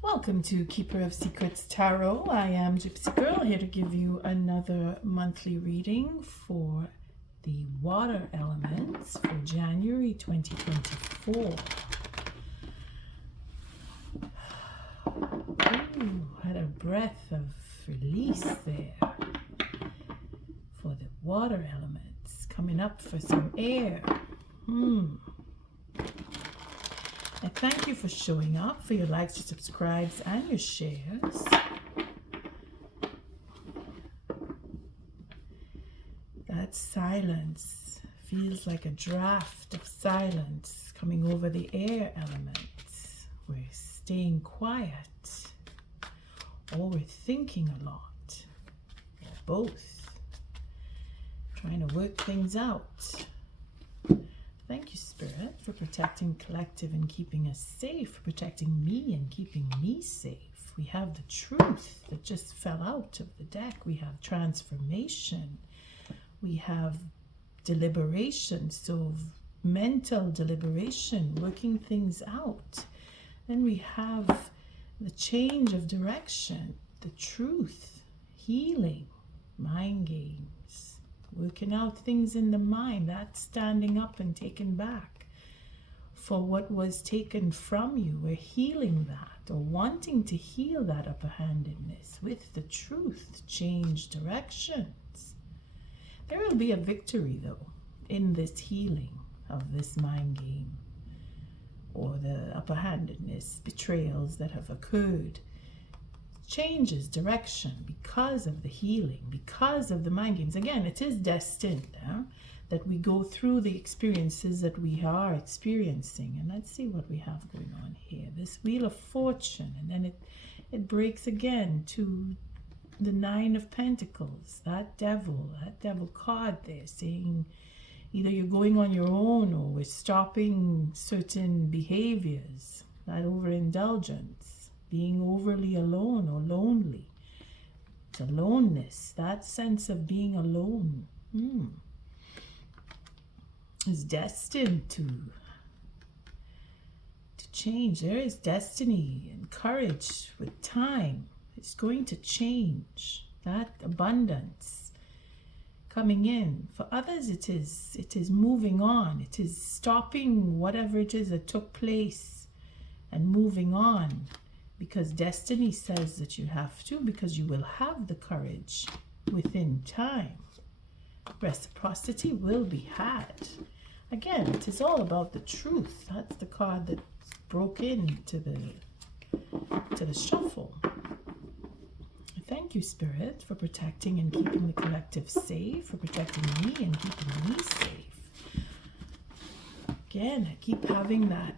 Welcome to Keeper of Secrets Tarot. I am Gypsy Girl, here to give you another monthly reading for the water elements for January 2024. Ooh, had a breath of release there for the water elements. Coming up for some air. I thank you for showing up, for your likes, your subscribes, and your shares. That silence feels like a draft of silence coming over the air elements. We're staying quiet, or we're thinking a lot, or both, trying to work things out. Thank you, Spirit, for protecting collective and keeping us safe, for protecting me and keeping me safe. We have the truth that just fell out of the deck. We have transformation. We have deliberation, so mental deliberation, working things out. Then we have the change of direction, the truth, healing, mind games. Working out things in the mind, that's standing up and taking back for what was taken from you. We're healing that, or wanting to heal that upper-handedness with the truth, change directions. There will be a victory, though, in this healing of this mind game, or the upper-handedness, betrayals that have occurred. Changes direction because of the healing, because of the mind games. Again, it is destined that we go through the experiences that we are experiencing. And let's see what we have going on here. This Wheel of Fortune, and then it breaks again to the Nine of Pentacles. That devil card there saying either you're going on your own or we're stopping certain behaviors, that overindulgence. Being overly alone or lonely. It's aloneness, that sense of being alone is destined to change. There is destiny and courage with time. It's going to change. That abundance coming in. For others it is moving on. It is stopping whatever it is that took place and moving on. Because destiny says that you have to, because you will have the courage within time. Reciprocity will be had. Again, it is all about the truth. That's the card that broke into the shuffle. Thank you, Spirit, for protecting and keeping the collective safe, for protecting me and keeping me safe. Again, I keep having that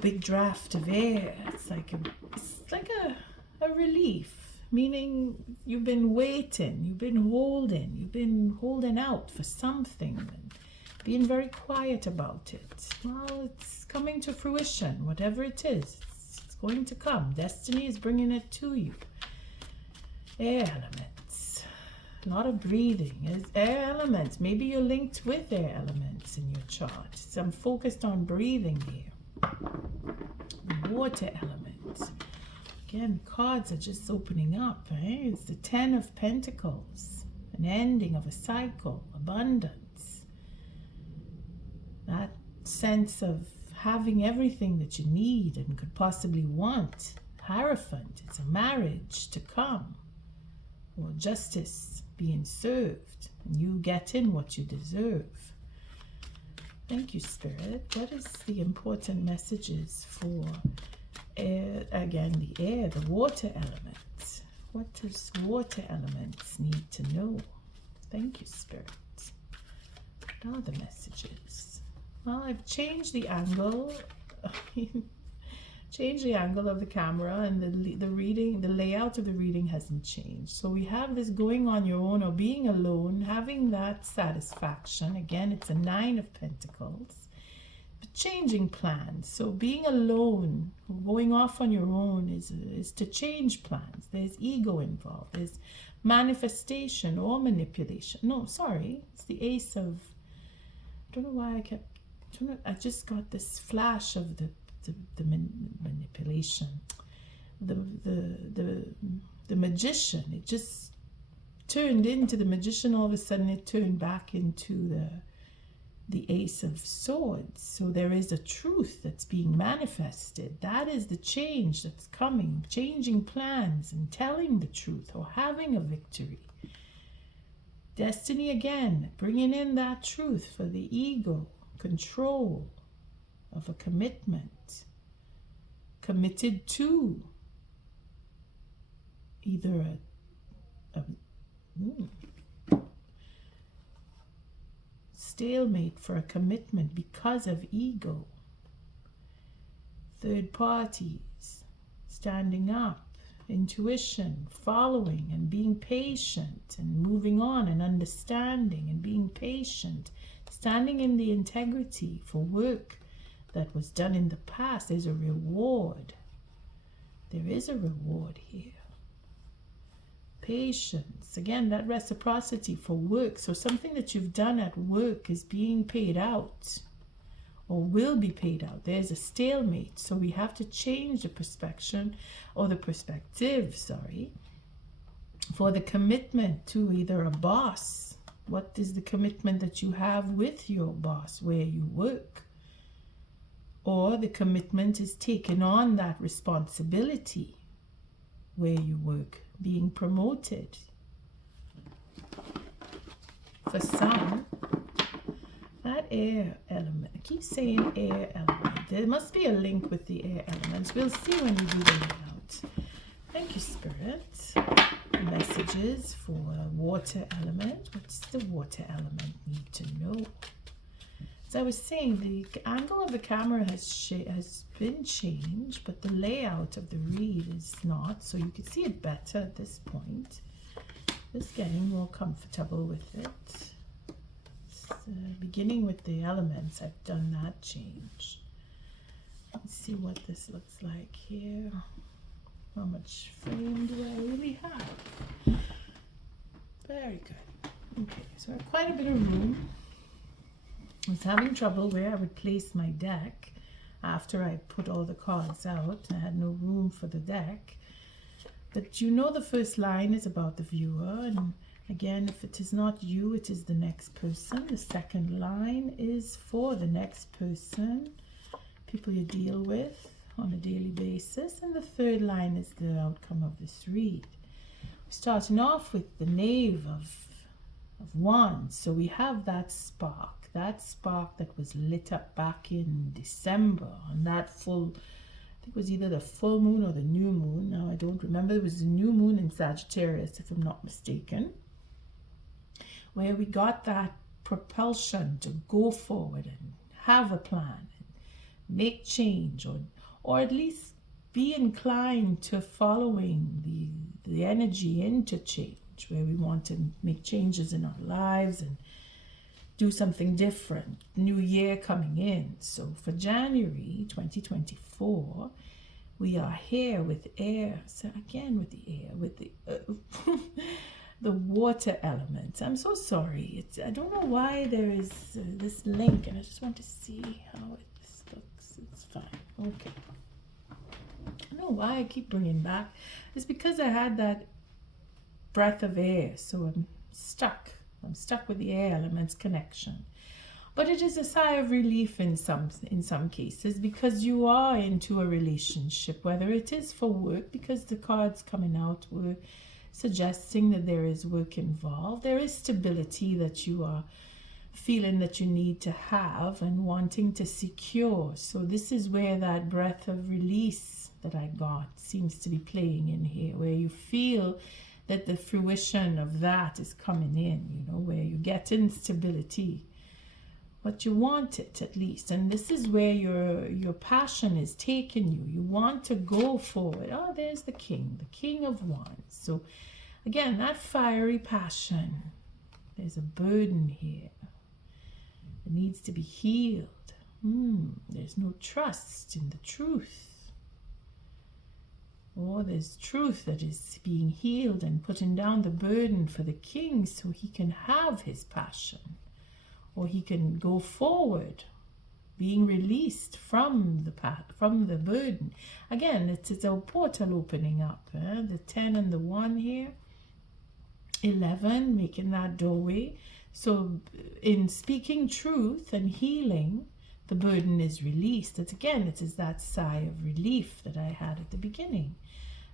big draft of air. It's like a relief, meaning you've been waiting, you've been holding out for something and being very quiet about it. Well, it's coming to fruition, whatever it is. It's going to come. Destiny is bringing it to you. Air elements. A lot of breathing. Air elements. Maybe you're linked with air elements in your chart. So I'm focused on breathing here. Water elements. Again, cards are just opening up. It's the Ten of Pentacles. An ending of a cycle. Abundance. That sense of having everything that you need and could possibly want. Hierophant. It's a marriage to come. Or justice being served. And you getting what you deserve. Thank you, Spirit. What is the important messages for air? Again, the air, the water elements. What does water elements need to know? Thank you, Spirit. What are the messages? Well, I've changed the angle. Changed the angle of the camera, and the reading, the layout of the reading hasn't changed. So we have this going on your own or being alone, having that satisfaction. Again, it's a Nine of Pentacles, but changing plans. So being alone, going off on your own is to change plans. There's ego involved. There's manifestation or manipulation. No, sorry, it's the Ace of. I don't know why I just got this flash of the manipulation. the magician. It just turned into the magician. All of a sudden it turned back into the Ace of Swords. So there is a truth that's being manifested. That is the change that's coming, changing plans and telling the truth or having a victory. Destiny again, bringing in that truth for the ego, control of a commitment, committed to either a stalemate for a commitment because of ego. Third parties standing up, intuition, following and being patient and moving on and understanding and being patient, standing in the integrity for work that was done in the past. There's a reward. There is a reward here. Patience, again, that reciprocity for work. So something that you've done at work is being paid out or will be paid out. There's a stalemate. So we have to change the perspective, for the commitment to either a boss. What is the commitment that you have with your boss where you work? Or the commitment is taking on that responsibility where you work, being promoted. For some, that air element, I keep saying air element. There must be a link with the air elements. We'll see when we do the layout. Thank you, Spirit. Messages for water element. What's the water element need to know? As I was saying, the angle of the camera has been changed, but the layout of the read is not, so you can see it better at this point. Just getting more comfortable with it. Beginning with the elements, I've done that change. Let's see what this looks like here. How much frame do I really have? Very good. Okay, so I have quite a bit of room. I was having trouble where I would place my deck after I put all the cards out. I had no room for the deck. But you know the first line is about the viewer. And again, if it is not you, it is the next person. The second line is for the next person, people you deal with on a daily basis. And the third line is the outcome of this read. We're starting off with the Knave of Wands. So we have that spark that was lit up back in December on that full, I think it was either the full moon or the new moon. Now I don't remember. It was the new moon in Sagittarius, if I'm not mistaken, where we got that propulsion to go forward and have a plan and make change, or at least be inclined to following the energy into change, where we want to make changes in our lives and do something different. New year coming in. So for January 2024, we are here with air. So again with the air, with the the water element. I'm so sorry. I don't know why there is this link, and I just want to see how it looks. It's fine. Okay. I don't know why I keep bringing back. It's because I had that breath of air, so I'm stuck with the air elements connection. But it is a sigh of relief in some cases, because you are into a relationship, whether it is for work, because the cards coming out were suggesting that there is work involved. There is stability that you are feeling that you need to have and wanting to secure. So this is where that breath of release that I got seems to be playing in here, where you feel that the fruition of that is coming in, where you get instability, but you want it at least. And this is where your passion is taking you. You want to go forward. Oh, there's the King of Wands. So again, that fiery passion, there's a burden here. It needs to be healed. There's no trust in the truth. Or there's truth that is being healed and putting down the burden for the king so he can have his passion, or he can go forward being released from the path, from the burden. Again, it's a portal opening up. The 10 and the 1 here. 11, making that doorway. So in speaking truth and healing, the burden is released. It is that sigh of relief that I had at the beginning.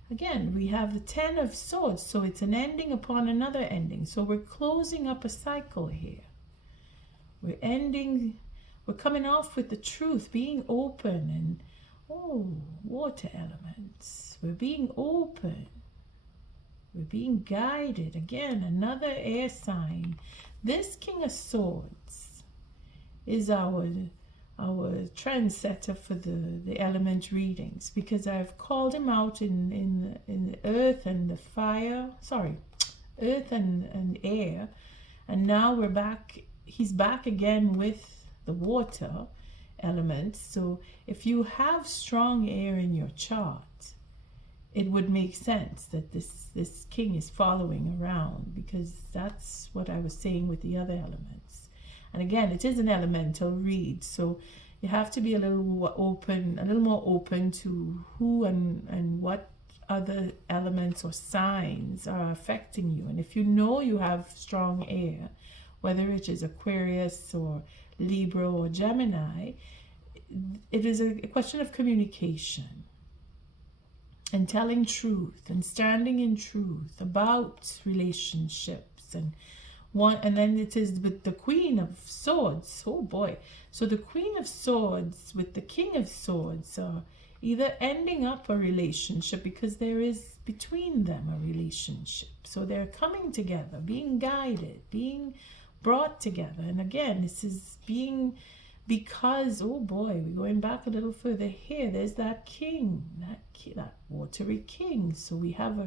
Again, we have the 10 of swords, so it's an ending upon another ending. So we're closing up a cycle here. We're coming off with the truth, being open, and water elements. We're being open. We're being guided. Again, another air sign. This King of Swords is our trendsetter for the element readings, because I've called him out in the earth and the fire, earth and air, and now we're back. He's back again with the water element. So if you have strong air in your chart, it would make sense that this king is following around, because that's what I was saying with the other elements. And again, it is an elemental read, so you have to be a little more open to who and what other elements or signs are affecting you. And if you know you have strong air, whether it is Aquarius or Libra or Gemini, it is a question of communication and telling truth and standing in truth about relationships. And then it is with the Queen of Swords. Oh boy. So the Queen of Swords with the King of Swords are either ending up a relationship, because there is between them a relationship. So they're coming together, being guided, being brought together. And again, this is being, because, oh boy, we're going back a little further here. There's that king, that watery king. So we have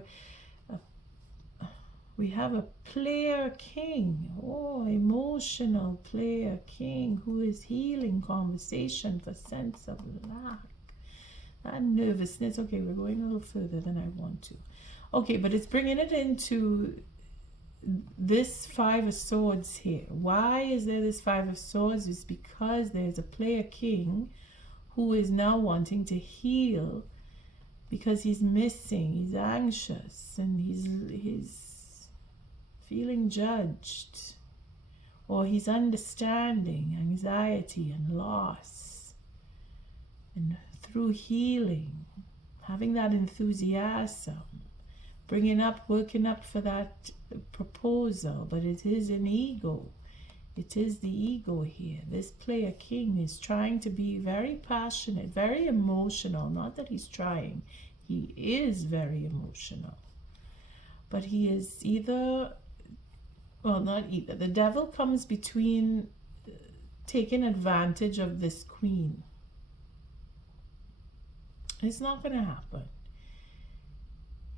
a player king, emotional player king, who is healing conversation for sense of lack, that nervousness. Okay, we're going a little further than I want to. Okay, but it's bringing it into this 5 of Swords here. Why is there this 5 of Swords? It's because there's a player king who is now wanting to heal, because he's missing, he's anxious, and he's feeling judged, or he's understanding anxiety and loss. And through healing, having that enthusiasm, working up for that proposal, but it is an ego. It is the ego here. This player king is trying to be very passionate, very emotional. Not that he's trying. He is very emotional. But he is not either. The devil comes between, taking advantage of this queen. It's not going to happen.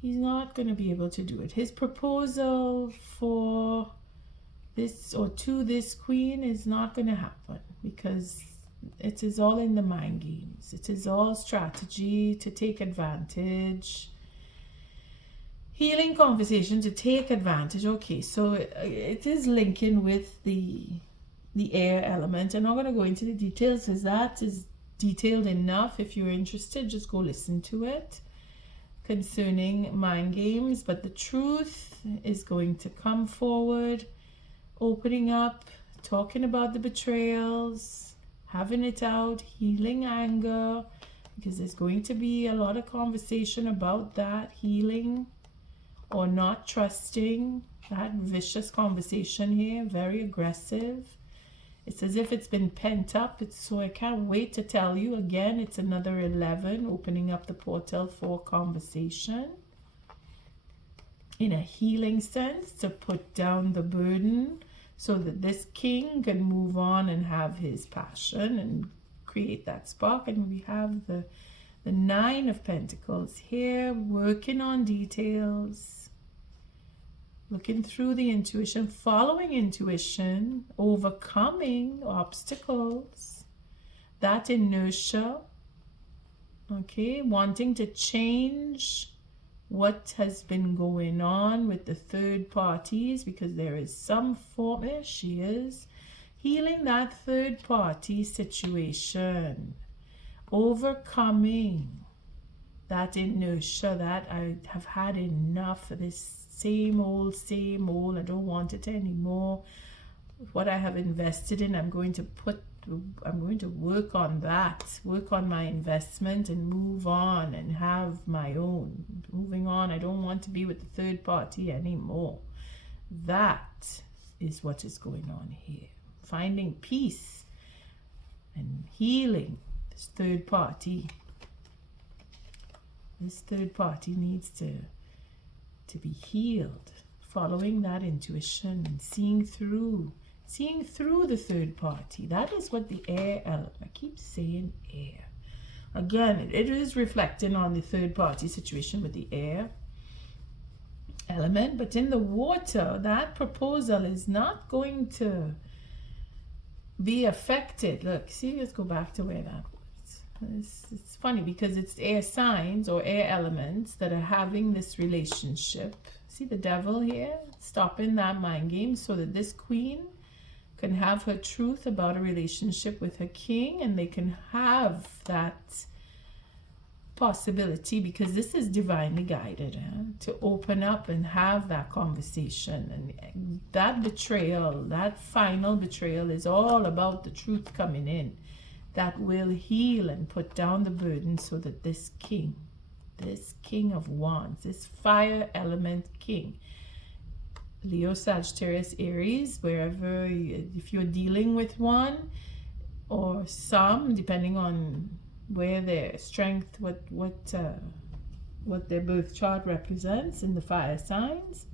He's not going to be able to do it. His proposal for this or to this queen is not going to happen, because it is all in the mind games. It is all strategy to take advantage. Healing conversation to take advantage. Okay, so it is linking with the air element. I'm not going to go into the details, because that is detailed enough. If you're interested, just go listen to it concerning mind games. But the truth is going to come forward, opening up, talking about the betrayals, having it out, healing anger, because there's going to be a lot of conversation about that, healing or not trusting. That vicious conversation here, very aggressive. It's as if it's been pent up. So I can't wait to tell you again. It's another 11, opening up the portal for conversation in a healing sense, to put down the burden so that this king can move on and have his passion and create that spark. And we have the 9 of Pentacles here, working on details, looking through the intuition, following intuition, overcoming obstacles, that inertia, okay, wanting to change what has been going on with the third parties, because there is some form, there she is. Healing that third party situation. Overcoming that inertia that I have had enough of this same old, I don't want it anymore. What I have invested in, I'm going to work on that, work on my investment and move on and have my own. Moving on, I don't want to be with the third party anymore. That is what is going on here. Finding peace and healing this third party. This third party needs to be healed. Following that intuition and seeing through the third party. That is what the air element, I keep saying air. Again, it is reflecting on the third party situation with the air element, but in the water, that proposal is not going to be affected. Look, see, let's go back to where that was. It's funny because it's air signs or air elements that are having this relationship. See the devil here stopping that mind game so that this queen can have her truth about a relationship with her king, and they can have that possibility, because this is divinely guided, to open up and have that conversation. And that betrayal, that final betrayal, is all about the truth coming in that will heal and put down the burden, so that this king of wands, this fire element king, Leo, Sagittarius, Aries, wherever, if you're dealing with one or some, depending on where their strength, what their birth chart represents in the fire signs,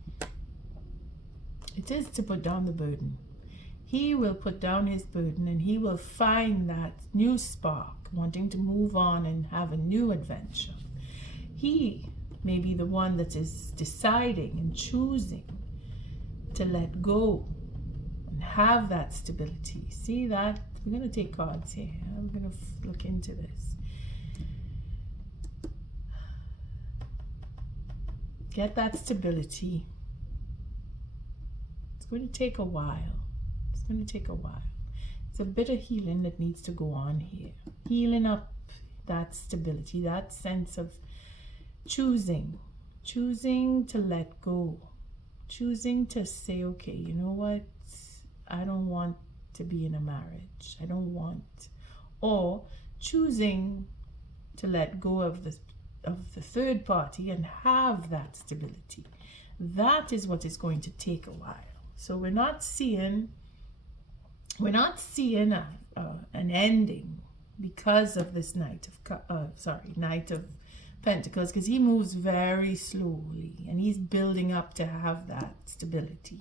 it is to put down the burden. He will put down his burden, and he will find that new spark, wanting to move on and have a new adventure. He may be the one that is deciding and choosing to let go and have that stability. See that? We're going to take cards here. I'm going to look into this. Get that stability. It's going to take a while. It's going to take a while. It's a bit of healing that needs to go on here. Healing up that stability, that sense of choosing to let go. Choosing to say, okay, you know what? I don't want to be in a marriage. I don't want. Or choosing to let go of the third party and have that stability. That is what is going to take a while. So we're not seeing an ending because of this Knight of Pentacles, because he moves very slowly and he's building up to have that stability,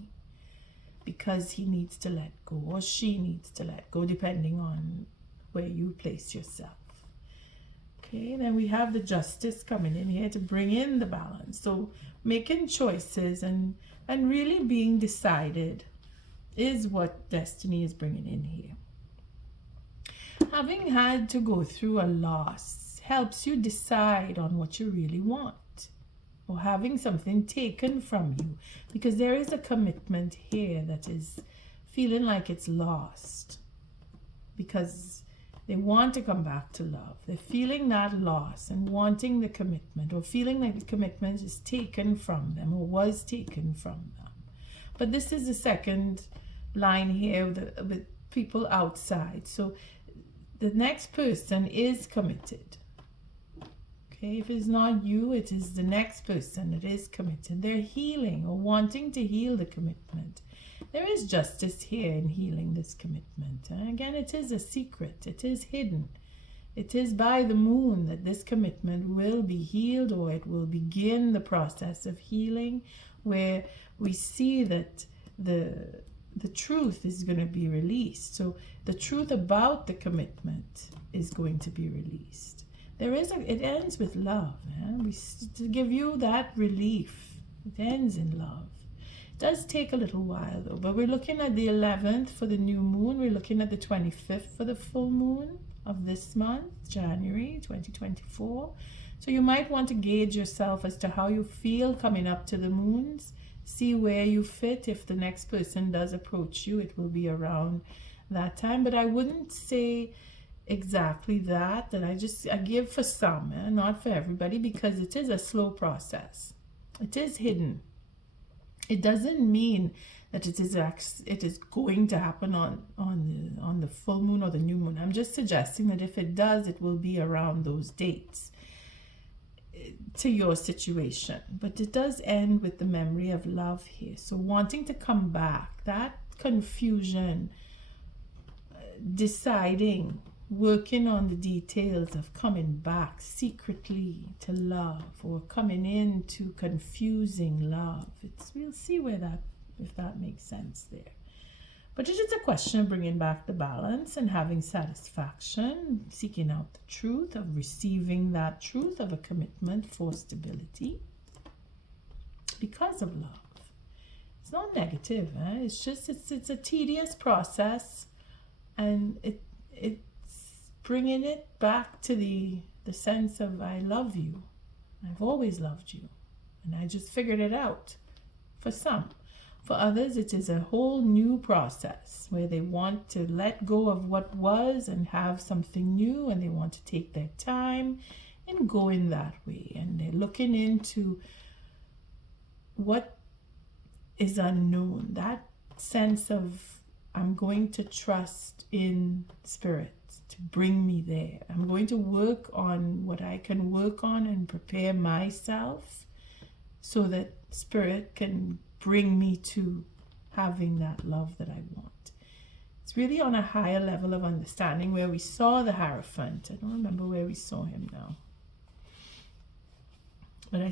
because he needs to let go, or she needs to let go, depending on where you place yourself. Okay, then we have the Justice coming in here to bring in the balance. So making choices and really being decided is what Destiny is bringing in here. Having had to go through a loss helps you decide on what you really want, or having something taken from you, because there is a commitment here that is feeling like it's lost, because they want to come back to love. They're feeling that loss and wanting the commitment, or feeling like the commitment is taken from them or was taken from them. But this is the second line here with people outside. So the next person is committed. Okay, if it's not you, it is the next person that is committed. They're healing or wanting to heal the commitment. There is justice here in healing this commitment. And again, it is a secret. It is hidden. It is by the moon that this commitment will be healed, or it will begin the process of healing, where we see that the truth is going to be released. So the truth about the commitment is going to be released. It ends with love. To give you that relief. It ends in love. It does take a little while though, but we're looking at the 11th for the new moon. We're looking at the 25th for the full moon of this month, January 2024. So you might want to gauge yourself as to how you feel coming up to the moons. See where you fit. If the next person does approach you, it will be around that time, but I wouldn't say exactly that I give for some, not for everybody, because it is a slow process. It is hidden. It doesn't mean that it is going to happen on the full moon or the new moon. I'm just suggesting that if it does, it will be around those dates to your situation. But it does end with the memory of love here. So wanting to come back, that confusion, deciding, working on the details of coming back secretly to love, or coming into confusing love. We'll see where that, if that makes sense there. But it is a question of bringing back the balance and having satisfaction, seeking out the truth, of receiving that truth of a commitment for stability because of love. It's not negative, it's just it's a tedious process, and it's bringing it back to the sense of I love you. I've always loved you, and I just figured it out. For some. For others, it is a whole new process where they want to let go of what was and have something new, and they want to take their time and go in that way. And they're looking into what is unknown, that sense of I'm going to trust in spirit to bring me there. I'm going to work on what I can work on and prepare myself so that spirit can bring me to having that love that I want. It's really on a higher level of understanding where we saw the Hierophant. I don't remember where we saw him now. But I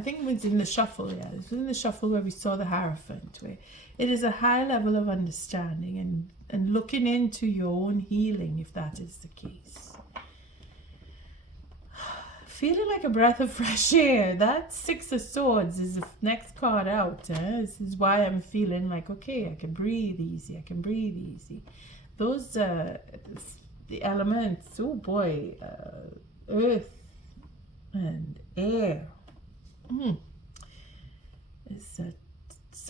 think it was in the shuffle, yeah. It was in the shuffle where we saw the Hierophant, where it is a high level of understanding and looking into your own healing, if that is the case. Feeling like a breath of fresh air. That Six of Swords is the next card out. This is why I'm feeling like, okay, I can breathe easy. I can breathe easy. Those, the elements, oh boy, earth and air. It's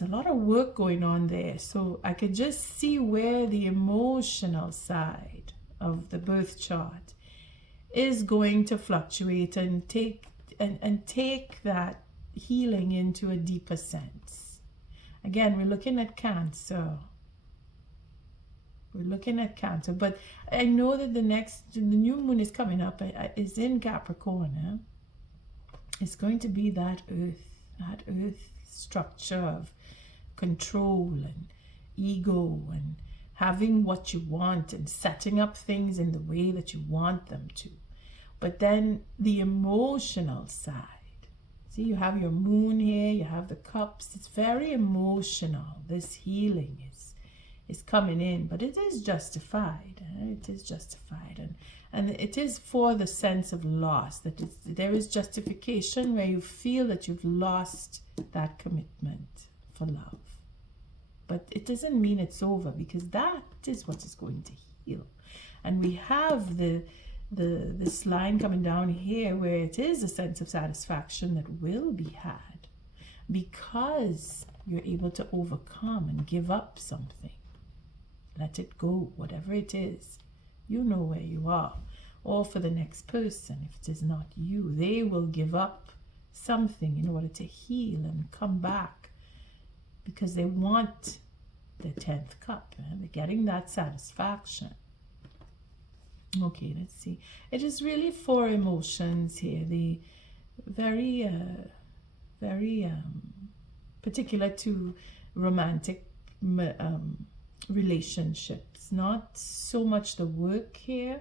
a lot of work going on there. So I could just see where the emotional side of the birth chart is going to fluctuate and take that healing into a deeper sense. Again, we're looking at Cancer. But I know that the new moon is coming up, is in Capricorn. It's going to be that earth structure of control and ego and having what you want and setting up things in the way that you want them to. But then the emotional side. See, you have your moon here, you have the cups. It's very emotional. This healing is coming in, but it is justified. It is justified. And it is for the sense of loss. There is justification where you feel that you've lost that commitment for love. But it doesn't mean it's over, because that is what is going to heal. And we have this line coming down here where it is a sense of satisfaction that will be had because you're able to overcome and give up something. Let it go, whatever it is. You know where you are. Or for the next person, if it is not you, they will give up something in order to heal and come back, because they want the 10th cup. They're getting that satisfaction. Okay, let's see. It is really 4 emotions here. The very, very particular to romantic relationships. Not so much the work here,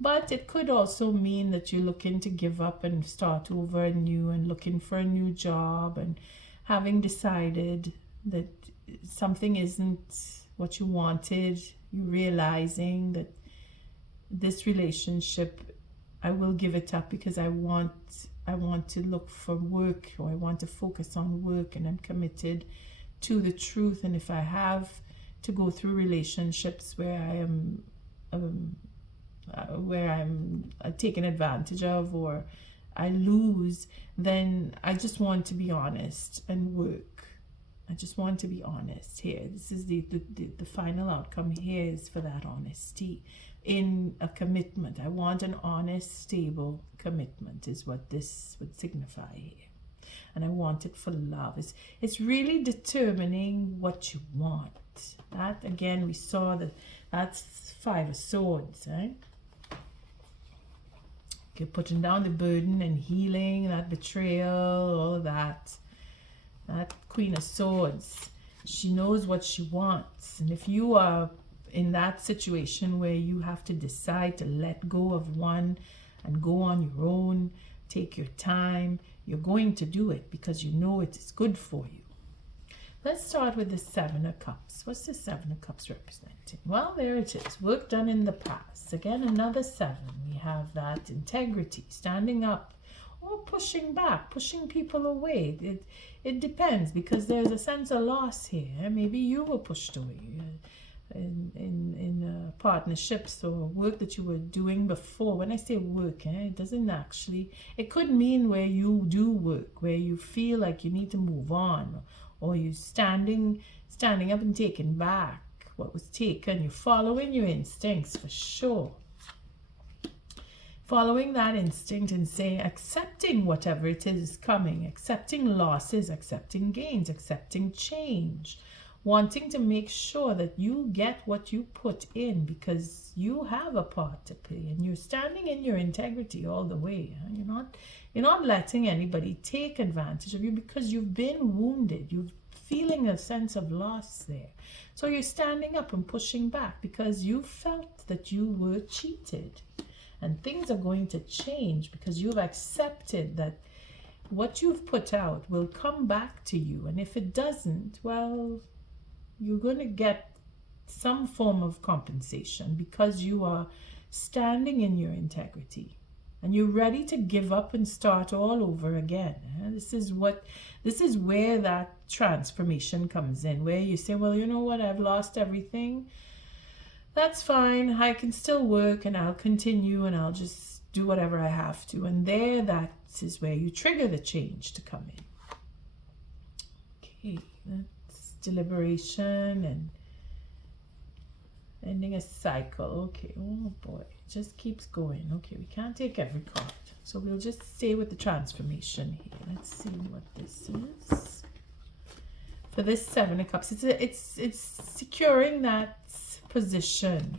but it could also mean that you're looking to give up and start over anew and looking for a new job and having decided that something isn't what you wanted. You're realizing that this relationship, I will give it up because I want to look for work, or I want to focus on work, and I'm committed to the truth. And if I have to go through relationships where I'm taken advantage of or I lose, then I just want to be honest and work I just want to be honest here. This is the final outcome here is for that honesty in a commitment. I want an honest, stable commitment is what this would signify here. And I want it for love. It's really determining what you want. That, again, we saw that that's 5 of Swords, right? Okay, putting down the burden and healing, that betrayal, all of that. That Queen of Swords, she knows what she wants. And if you are in that situation where you have to decide to let go of one and go on your own, take your time, you're going to do it because you know it is good for you. Let's start with the 7 of Cups. What's the 7 of Cups representing? Well, there it is. Work done in the past. Again, another 7. We have that integrity, standing up or pushing back, pushing people away. It depends, because there's a sense of loss here. Maybe you were pushed away in partnerships or work that you were doing before. When I say work, it doesn't actually, it could mean where you do work, where you feel like you need to move on, or you're standing up and taking back what was taken. You're following your instincts for sure. Following that instinct and saying, accepting whatever it is coming, accepting losses, accepting gains, accepting change, wanting to make sure that you get what you put in, because you have a part to play and you're standing in your integrity all the way. You're not letting anybody take advantage of you, because you've been wounded. You're feeling a sense of loss there. So you're standing up and pushing back because you felt that you were cheated. And things are going to change because you've accepted that what you've put out will come back to you. And if it doesn't, well, you're going to get some form of compensation because you are standing in your integrity and you're ready to give up and start all over again. This is where that transformation comes in, where you say, well, you know what, I've lost everything. That's fine. I can still work and I'll continue and I'll just do whatever I have to. And that is where you trigger the change to come in. Okay, that's deliberation and ending a cycle. Okay, oh boy, it just keeps going. Okay, we can't take every card. So we'll just stay with the transformation here. Let's see what this is. For this 7 of Cups, it's securing that position,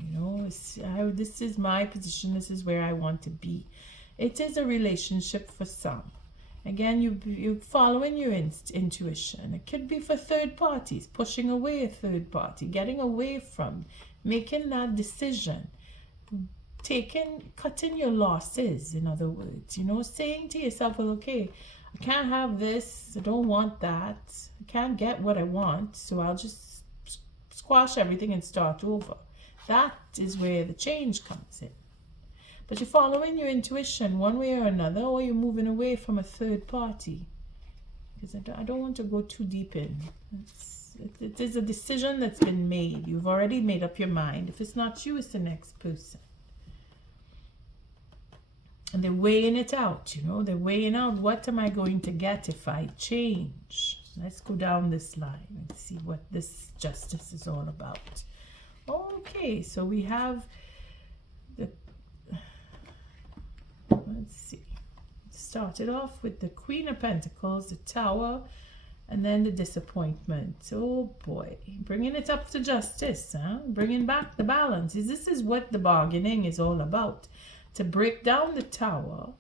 this is my position, this is where I want to be. It is a relationship for some. Again, you're following your intuition. It could be for third parties, pushing away a third party, getting away from, making that decision, cutting your losses, in other words, saying to yourself, well, okay, I can't have this, I don't want that, I can't get what I want, so I'll just squash everything and start over. That is where the change comes in. But you're following your intuition one way or another, or you're moving away from a third party. Because I don't want to go too deep in. It is a decision that's been made. You've already made up your mind. If it's not you, it's the next person. And they're weighing it out, They're weighing out, what am I going to get if I change? Let's go down this line and see what this justice is all about. Okay, so we have let's see. Started off with the Queen of Pentacles, the Tower, and then the Disappointment. Oh boy, bringing it up to justice, bringing back the balance. This is what the bargaining is all about. To break down the Tower.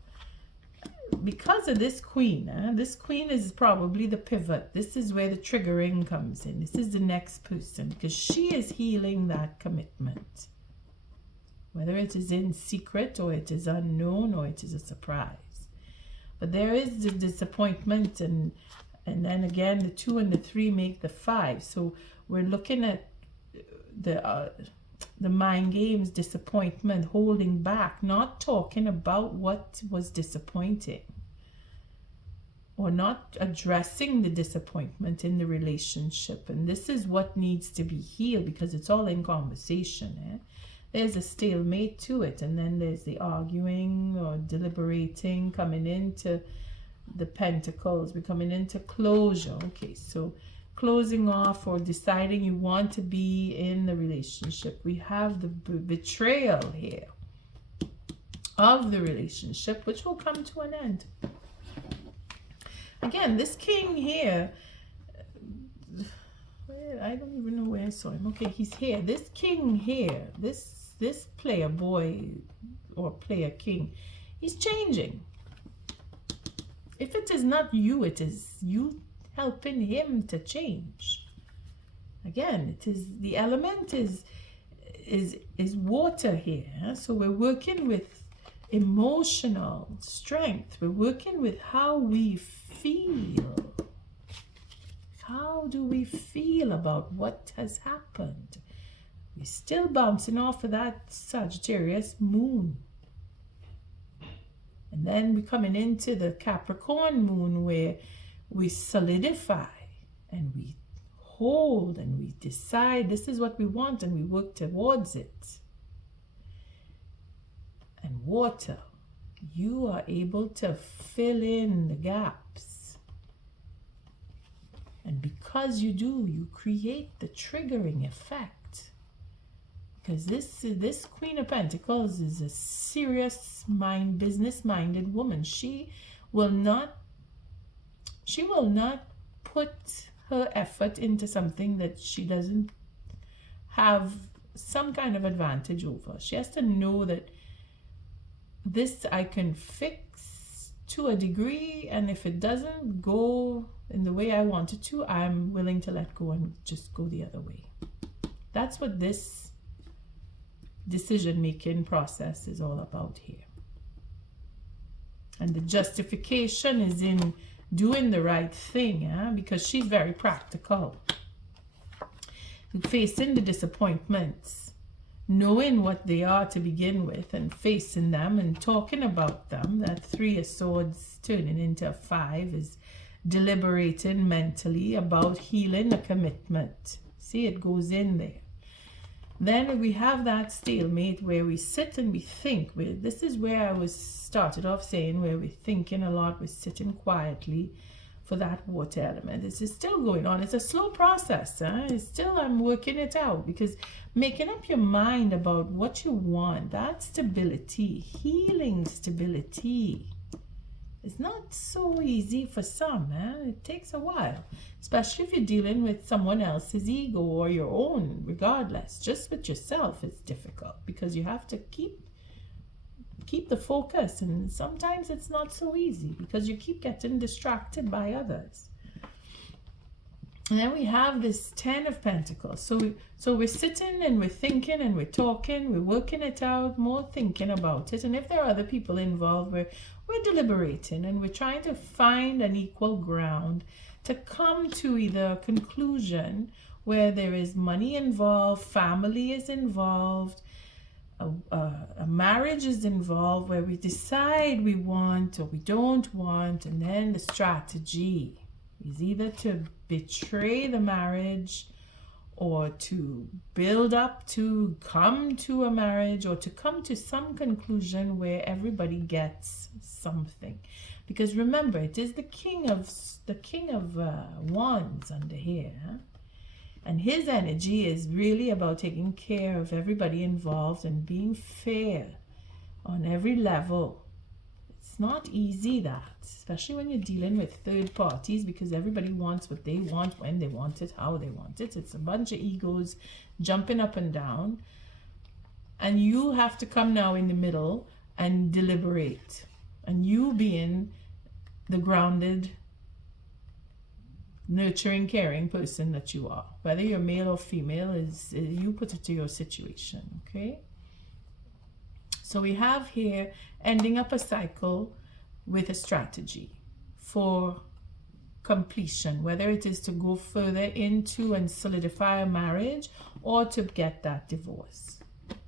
Because of this Queen, this Queen is probably the pivot. This is where the triggering comes in. This is the next person, because she is healing that commitment. Whether it is in secret, or it is unknown, or it is a surprise. But there is the disappointment, and then again, the 2 and the 3 make the 5. So we're looking at the mind games, disappointment, holding back, not talking about what was disappointing, or not addressing the disappointment in the relationship. And this is what needs to be healed, because it's all in conversation. There's a stalemate to it, and then there's the arguing or deliberating, coming into the Pentacles. We're coming into closure. Okay, so closing off or deciding you want to be in the relationship. We have the betrayal here of the relationship, which will come to an end. Again, this king here, I don't even know where I saw him. Okay, he's here. This king here, this player boy or player king, he's changing. If it is not you, it is you helping him to change. Again, it is the element is water here. So we're working with emotional strength. We're working with how we feel. How do we feel about what has happened? We're still bouncing off of that Sagittarius moon. And then we're coming into the Capricorn moon where we solidify and we hold and we decide this is what we want and we work towards it. And water, you are able to fill in the gaps. And because you do, you create the triggering effect. Because this Queen of Pentacles is a serious business-minded woman. She will not put her effort into something that she doesn't have some kind of advantage over. She has to know that this I can fix to a degree, and if it doesn't go in the way I want it to, I'm willing to let go and just go the other way. That's what this decision-making process is all about here. And the justification is in doing the right thing, because she's very practical. Facing the disappointments, knowing what they are to begin with and facing them and talking about them. That 3 of Swords turning into a 5 is deliberating mentally about healing a commitment. See, it goes in there. Then we have that stalemate where we sit and we think. This is where I started off saying where we're thinking a lot, we're sitting quietly for that water element. This is still going on. It's a slow process. It's still, I'm working it out, because making up your mind about what you want, that stability, healing stability, it's not so easy for some. It takes a while, especially if you're dealing with someone else's ego or your own. Regardless, just with yourself, it's difficult because you have to keep the focus, and sometimes it's not so easy because you keep getting distracted by others. And then we have this 10 of Pentacles. So we're sitting and we're thinking and we're talking, we're working it out, more thinking about it. And if there are other people involved, we're deliberating and we're trying to find an equal ground to come to either a conclusion where there is money involved, family is involved, a marriage is involved, where we decide we want or we don't want. And then the strategy is either to betray the marriage or to build up to come to a marriage or to come to some conclusion where everybody gets something. Because remember, it is the king of wands under here, and his energy is really about taking care of everybody involved and being fair on every level. It's not easy, that, especially when you're dealing with third parties, because everybody wants what they want, when they want it, how they want it. It's a bunch of egos jumping up and down, and you have to come now in the middle and deliberate, and you being the grounded, nurturing, caring person that you are, whether you're male or female, is you put it to your situation. Okay, so we have here ending up a cycle with a strategy for completion, whether it is to go further into and solidify a marriage or to get that divorce,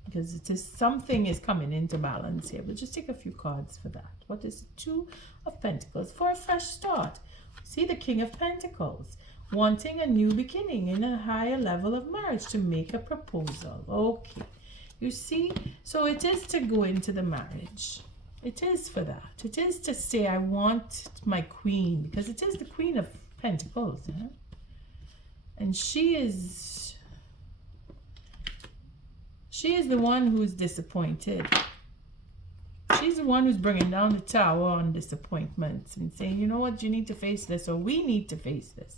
because it is something is coming into balance here. We'll just take a few cards for that. What is the 2 of Pentacles? For a fresh start. See, the King of Pentacles wanting a new beginning in a higher level of marriage, to make a proposal. Okay, you see, so it is to go into the marriage. It is for that. It is to say, I want my queen, because it is the Queen of Pentacles. And she is the one who's disappointed. She's the one who's bringing down the tower on disappointments and saying, you know what, you need to face this, or we need to face this.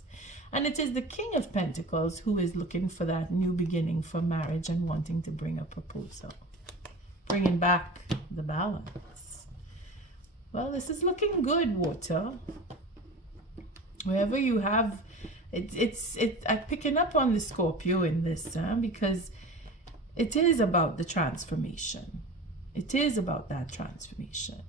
And it is the King of Pentacles who is looking for that new beginning for marriage and wanting to bring a proposal, bringing back the balance. Well, this is looking good, water. Wherever you have, I'm picking up on the Scorpio in this, because it is about the transformation. It is about that transformation.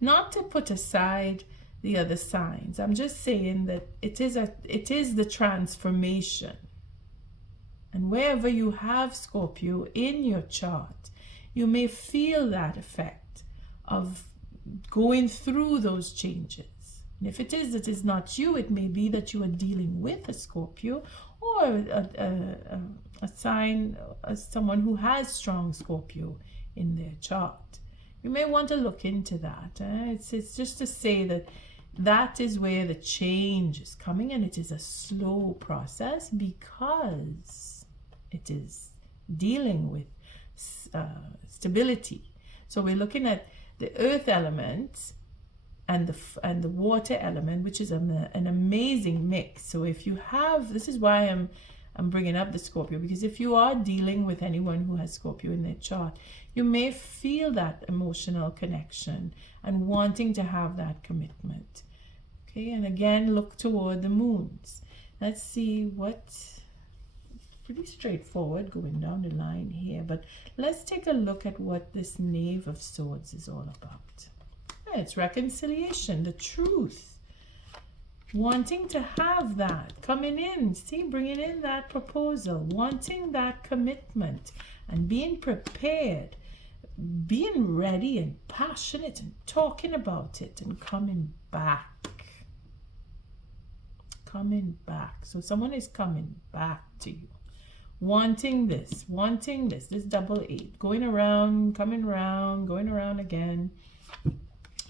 Not to put aside the other signs. I'm just saying that it is the transformation. And wherever you have Scorpio in your chart, you may feel that effect of going through those changes. And if it is not you, it may be that you are dealing with a Scorpio or a sign, someone who has strong Scorpio in their chart. You may want to look into that. It's just to say that is where the change is coming, and it is a slow process because it is dealing with stability. So we're looking at the earth element and the water element, which is an amazing mix. So if you have, this is why I'm bringing up the Scorpio, because if you are dealing with anyone who has Scorpio in their chart, you may feel that emotional connection and wanting to have that commitment. Okay, and again, look toward the moons. Let's see pretty straightforward going down the line here, but let's take a look at what this Knave of Swords is all about. Yeah, it's reconciliation, the truth. Wanting to have that coming in, see, bringing in that proposal, wanting that commitment and being prepared, being ready and passionate and talking about it and coming back. Coming back. So someone is coming back to you. Wanting this, this double 8, going around, coming around, going around again.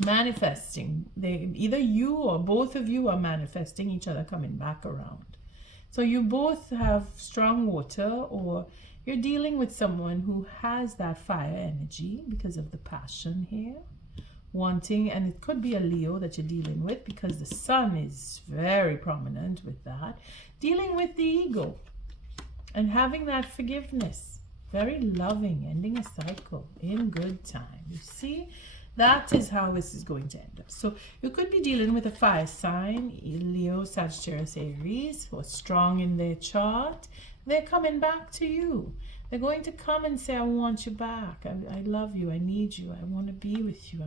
Manifesting. Either you or both of you are manifesting each other coming back around. So you both have strong water, or you're dealing with someone who has that fire energy because of the passion here. Wanting, and it could be a Leo that you're dealing with because the sun is very prominent with that. Dealing with the ego and having that forgiveness. Very loving, ending a cycle in good time. You see? That is how this is going to end up. So you could be dealing with a fire sign, Leo, Sagittarius, Aries, who are strong in their chart. They're coming back to you. They're going to come and say, I want you back. I love you. I need you. I want to be with you.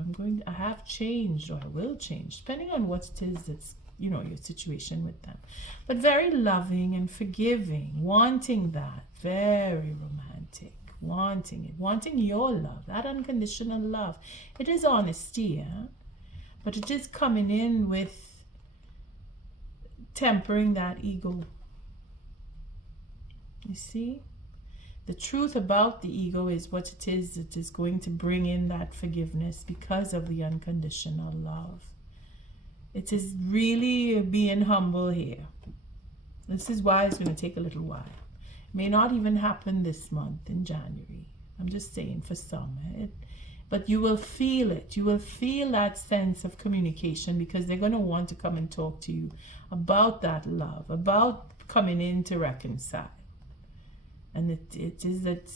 I have changed, or I will change, depending on what it is that's, your situation with them. But very loving and forgiving, wanting that, very romantic. Wanting it, wanting your love, that unconditional love. It is honesty, but it is coming in with tempering that ego. You see? The truth about the ego is what it is. It is going to bring in that forgiveness because of the unconditional love. It is really being humble here. This is why it's going to take a little while. May not even happen this month in January. I'm just saying for some. But you will feel it. You will feel that sense of communication because they're going to want to come and talk to you about that love, about coming in to reconcile. And it is that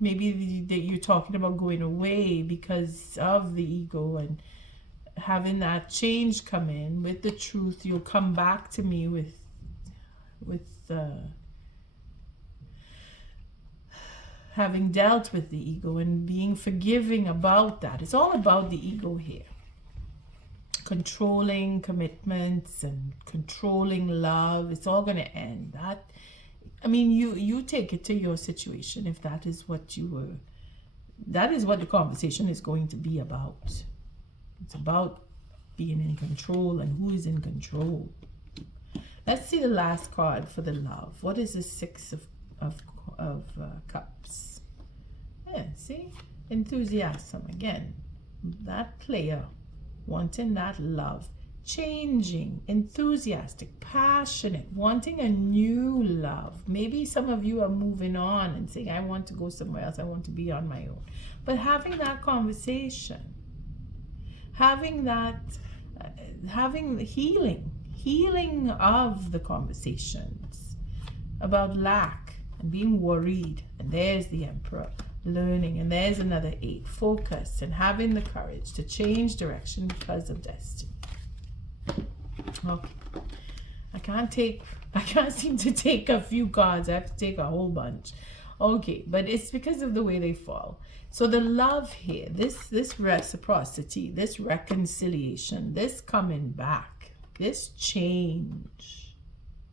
maybe that you're talking about going away because of the ego and having that change come in with the truth. You'll come back to me with having dealt with the ego and being forgiving about that. It's all about the ego here. Controlling commitments and controlling love. It's all going to end. You take it to your situation if that is what that is what the conversation is going to be about. It's about being in control and who is in control. Let's see the last card for the love. What is the Six of Cups? Yeah, see? Enthusiasm again. That player wanting that love, changing, enthusiastic, passionate, wanting a new love. Maybe some of you are moving on and saying, I want to go somewhere else, I want to be on my own. But having that conversation, having that, having healing of the conversations about lack and being worried. And there's the Emperor, learning. And there's another 8, focus and having the courage to change direction because of destiny. Okay, I can't seem to take a few cards. I have to take a whole bunch. Okay, but it's because of the way they fall. So the love here, this reciprocity, this reconciliation, this coming back, this change.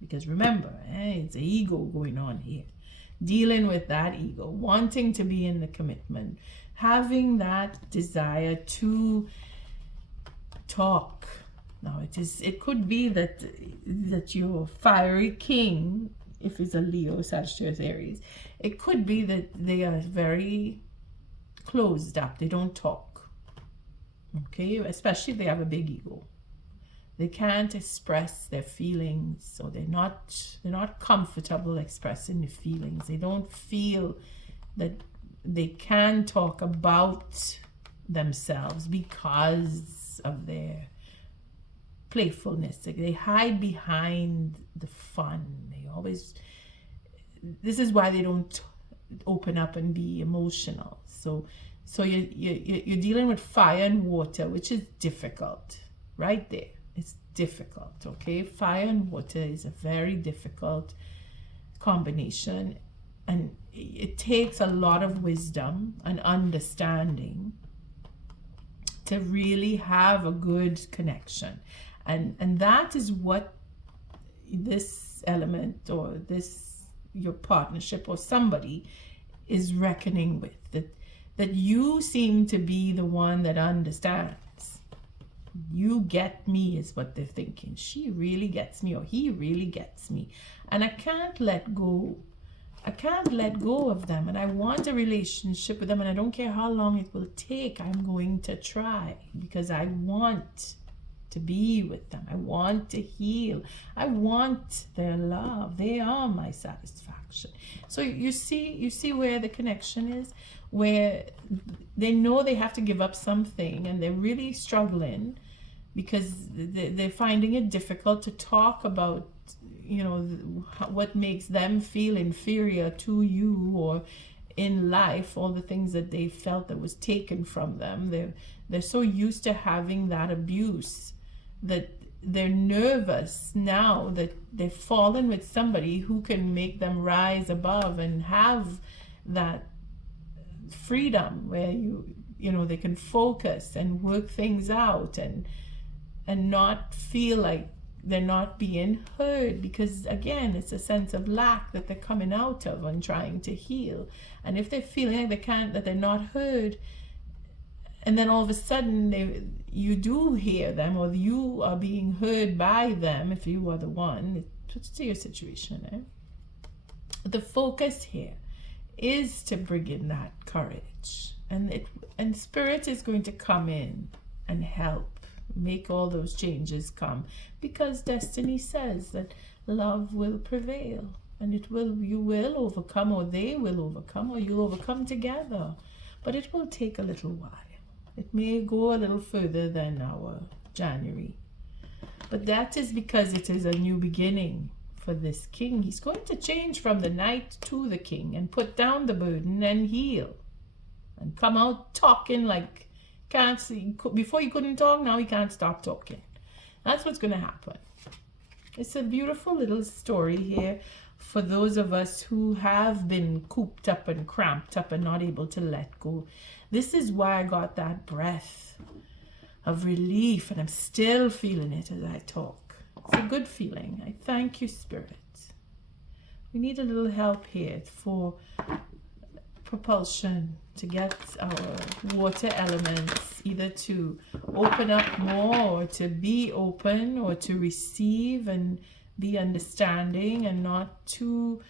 Because remember, it's an ego going on here. Dealing with that ego, wanting to be in the commitment, having that desire to talk. Now it could be that your fiery king, if it's a Leo, Sagittarius, Aries, it could be that they are very closed up. They don't talk. Okay, especially if they have a big ego. They can't express their feelings, so they're not comfortable expressing the feelings. They don't feel that they can talk about themselves because of their playfulness. They hide behind the fun. This is why they don't open up and be emotional. So you're dealing with fire and water, which is difficult. Right there, it's difficult. Okay, fire and water is a very difficult combination, and it takes a lot of wisdom and understanding to really have a good connection. And that is what this element or your partnership or somebody is reckoning with, that you seem to be the one that understands. You get me is what they're thinking. She really gets me, or he really gets me. And I can't let go. I can't let go of them. And I want a relationship with them. And I don't care how long it will take. I'm going to try because I want to be with them. I want to heal. I want their love. They are my satisfaction. So you see where the connection is, where they know they have to give up something and they're really struggling because they're finding it difficult to talk about, what makes them feel inferior to you or in life, all the things that they felt that was taken from them. They're so used to having that abuse that they're nervous now that they've fallen with somebody who can make them rise above and have that freedom where they can focus and work things out and not feel like they're not being heard, because again, it's a sense of lack that they're coming out of and trying to heal. And if they're feeling like that they're not heard, and then all of a sudden you do hear them, or you are being heard by them, if you are the one, it's to your situation. The focus here is to bring in that courage, and spirit is going to come in and help make all those changes come, because destiny says that love will prevail, and you will overcome, or they will overcome, or you'll overcome together. But it will take a little while. It may go a little further than our January, but that is because it is a new beginning for this king. He's going to change from the knight to the king and put down the burden and heal and come out talking like can't see. Before he couldn't talk, now he can't stop talking. That's what's going to happen. It's a beautiful little story here for those of us who have been cooped up and cramped up and not able to let go. This is why I got that breath of relief, and I'm still feeling it as I talk. It's a good feeling. I thank you, Spirit. We need a little help here for propulsion, to get our water elements either to open up more, or to be open, or to receive and be understanding, and not to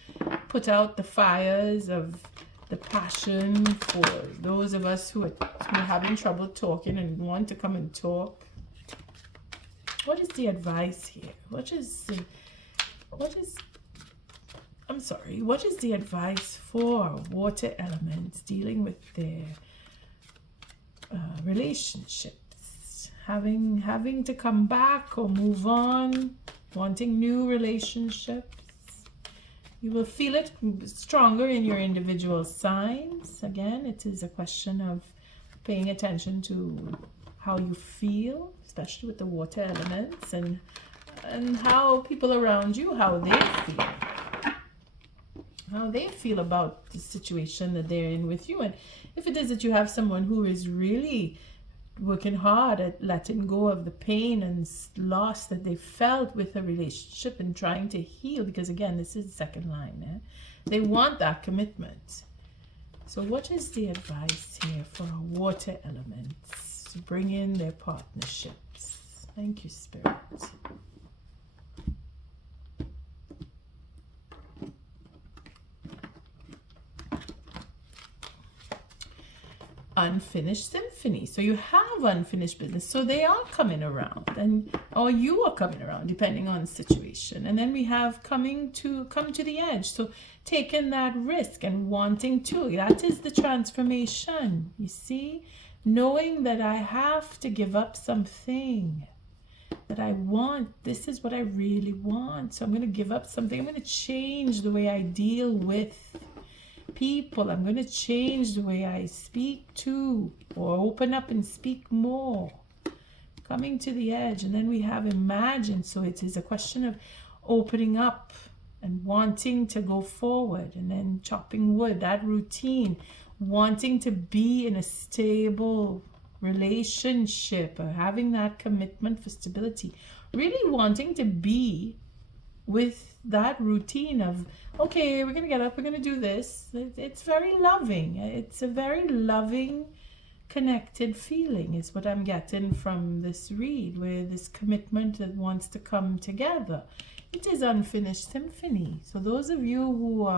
put out the fires of the passion. For those of us who are having trouble talking and want to come and talk, What is the advice here? What is the advice for water elements dealing with their relationships? Having to come back or move on, wanting new relationships. You will feel it stronger in your individual signs. Again, it is a question of paying attention to how you feel, especially with the water elements, and how people around you, how they feel about the situation that they're in with you. And if it is that you have someone who is really working hard at letting go of the pain and loss that they felt with a relationship and trying to heal, because again, this is the second line, they want that commitment. So what is the advice here for our water elements to bring in their partnerships? Thank you, Spirit. Unfinished symphony. So you have unfinished business. So they are coming around, or you are coming around, depending on the situation. And then we have come to the edge. So taking that risk and wanting to. That is the transformation. You see, knowing that I have to give up something that I want. This is what I really want. So I'm going to give up something. I'm going to change the way I deal with people. I'm going to change the way I speak to, or open up and speak more. Coming to the edge. And then we have imagine. So it is a question of opening up and wanting to go forward. And then chopping wood, that routine, wanting to be in a stable relationship, or having that commitment for stability, really wanting to be with that routine of, okay, we're gonna get up, we're gonna do this. It's very loving. It's a very loving, connected feeling is what I'm getting from this read, where this commitment that wants to come together. It is unfinished symphony. So those of you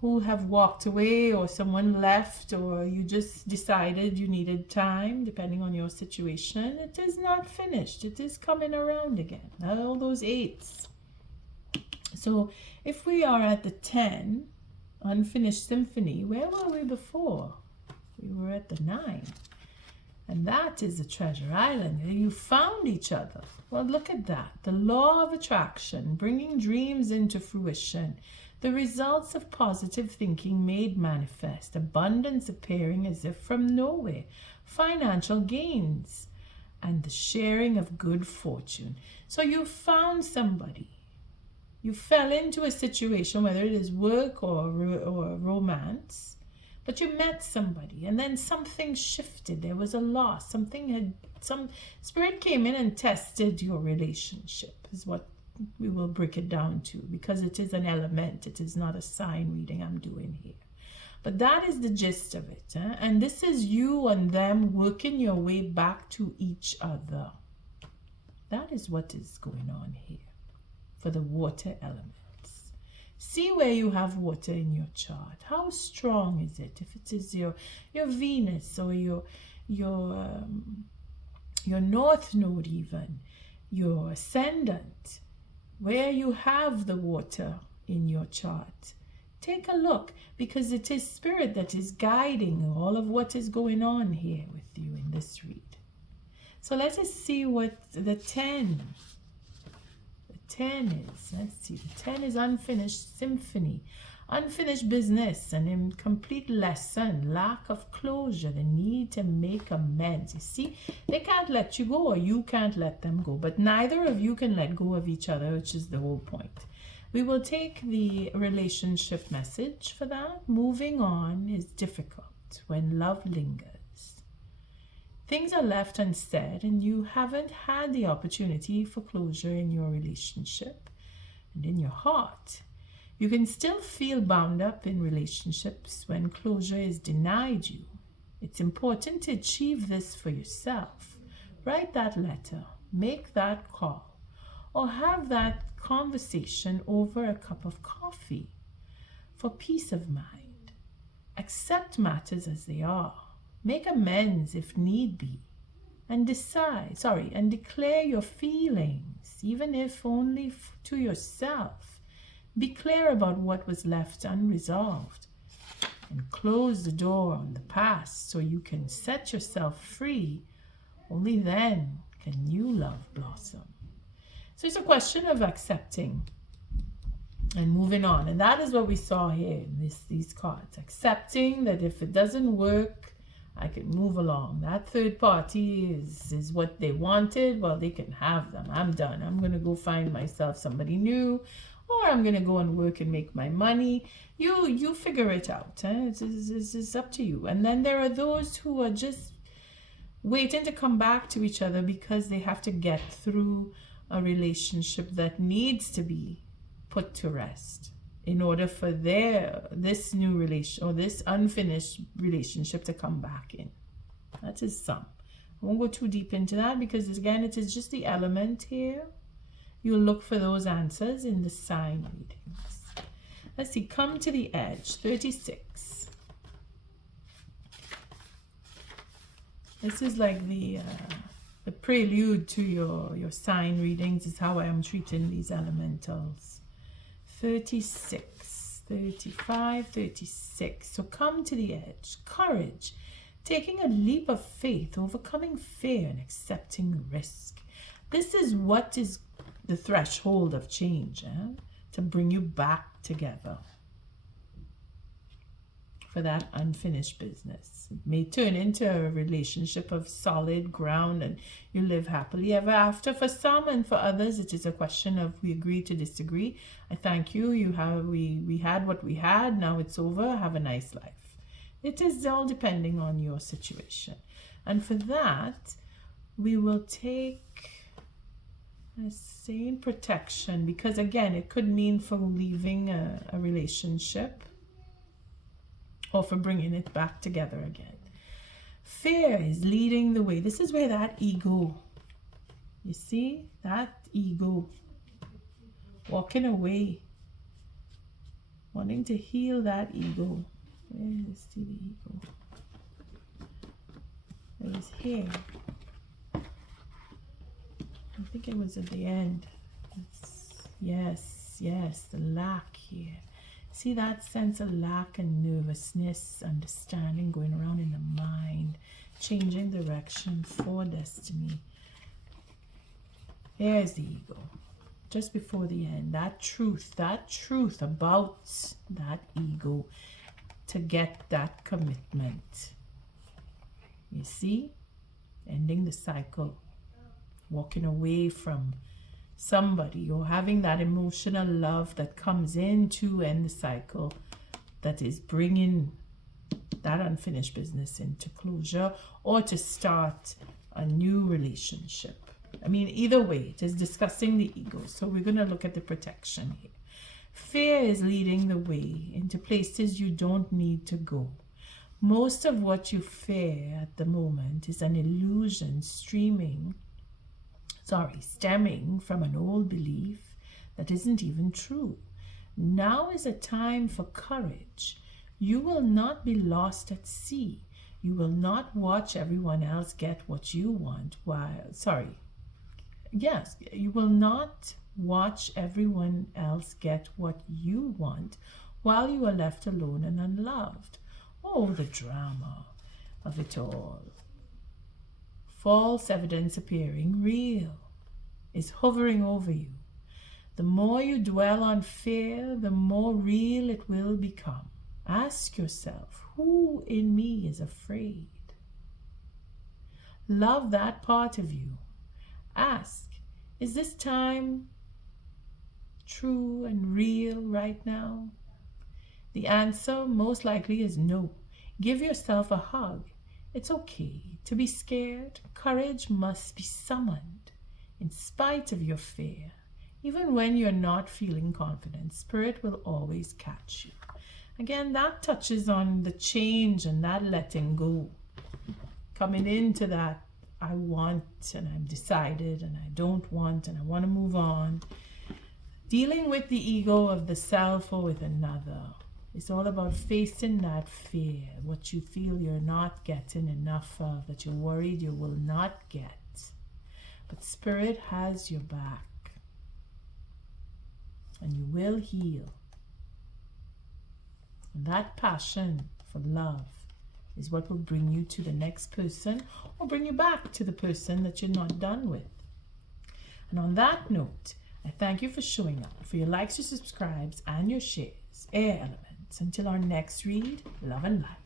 who have walked away, or someone left, or you just decided you needed time, depending on your situation, it is not finished. It is coming around again. All those eights. So if we are at the 10, unfinished symphony, where were we before? We were at the 9. And that is the treasure island. You found each other. Well, look at that. The law of attraction, bringing dreams into fruition. The results of positive thinking made manifest. Abundance appearing as if from nowhere. Financial gains. And the sharing of good fortune. So you found somebody. You fell into a situation, whether it is work or romance. But you met somebody, and then something shifted. There was a loss. Some spirit came in and tested your relationship, is what we will break it down to, because it is an element. It is not a sign reading I'm doing here. But that is the gist of it. And this is you and them working your way back to each other. That is what is going on here for the water element. See where you have water in your chart. How strong is it? If it is your Venus, or your North Node, even your ascendant, where you have the water in your chart. Take a look, because it is spirit that is guiding all of what is going on here with you in this read. So let us see what the 10 is. Let's see. The 10 is unfinished symphony, unfinished business, an incomplete lesson, lack of closure, the need to make amends. You see, they can't let you go, or you can't let them go, but neither of you can let go of each other, which is the whole point. We will take the relationship message for that. Moving on is difficult when love lingers. Things are left unsaid, and you haven't had the opportunity for closure in your relationship and in your heart. You can still feel bound up in relationships when closure is denied you. It's important to achieve this for yourself. Write that letter, make that call, or have that conversation over a cup of coffee for peace of mind. Accept matters as they are. Make amends if need be. and and declare your feelings, even if only to yourself. Be clear about what was left unresolved and close the door on the past so you can set yourself free. Only then can new love blossom. So it's a question of accepting and moving on. And that is what we saw here in these cards. Accepting that if it doesn't work, I can move along. That third party is what they wanted. Well, they can have them. I'm done. I'm going to go find myself somebody new, or I'm going to go and work and make my money. You figure it out. It's up to you. And then there are those who are just waiting to come back to each other because they have to get through a relationship that needs to be put to rest in order for this new relation or this unfinished relationship to come back in. That is some. I won't go too deep into that because again, it is just the element here. You'll look for those answers in the sign readings. Let's see, come to the edge, 36. This is like the prelude to your sign readings is how I am treating these elementals. 36, 35, 36. So come to the edge. Courage. Taking a leap of faith, overcoming fear and accepting risk. This is what is the threshold of change, to bring you back together for that unfinished business. It may turn into a relationship of solid ground and you live happily ever after for some, and for others it is a question of we agree to disagree. I thank you. We had what we had. Now it's over. Have a nice life. It is all depending on your situation. And for that, we will take a sane protection, because again, it could mean for leaving a relationship or for bringing it back together again. Fear is leading the way. This is where that ego, you see, that ego, walking away, wanting to heal that ego. Where is the ego? It was here. I think it was at the end. Yes, the lack here. See that sense of lack and nervousness, understanding, going around in the mind, changing direction for destiny. There's the ego. Just before the end, that truth about that ego to get that commitment. You see? Ending the cycle. Walking away from somebody or having that emotional love that comes in to end the cycle, that is bringing that unfinished business into closure or to start a new relationship. I mean, either way, it is discussing the ego. So we're going to look at the protection here. Fear is leading the way into places you don't need to go. Most of what you fear at the moment is an illusion stemming from an old belief that isn't even true. Now is a time for courage. You will not be lost at sea. You will not watch everyone else get what you want you will not watch everyone else get what you want while you are left alone and unloved. Oh, the drama of it all. False evidence appearing real is hovering over you. The more you dwell on fear, the more real it will become. Ask yourself, who in me is afraid? Love that part of you. Ask, is this time true and real right now? The answer most likely is no. Give yourself a hug. It's okay to be scared. Courage must be summoned in spite of your fear. Even when you're not feeling confident, Spirit will always catch you. Again, that touches on the change and that letting go. Coming into that, I want and I'm decided and I don't want and I want to move on. Dealing with the ego of the self or with another. It's all about facing that fear, what you feel you're not getting enough of, that you're worried you will not get. But Spirit has your back, and you will heal. And that passion for love is what will bring you to the next person, or bring you back to the person that you're not done with. And on that note, I thank you for showing up, for your likes, your subscribes, and your shares. Air elements. Until our next read, love and light.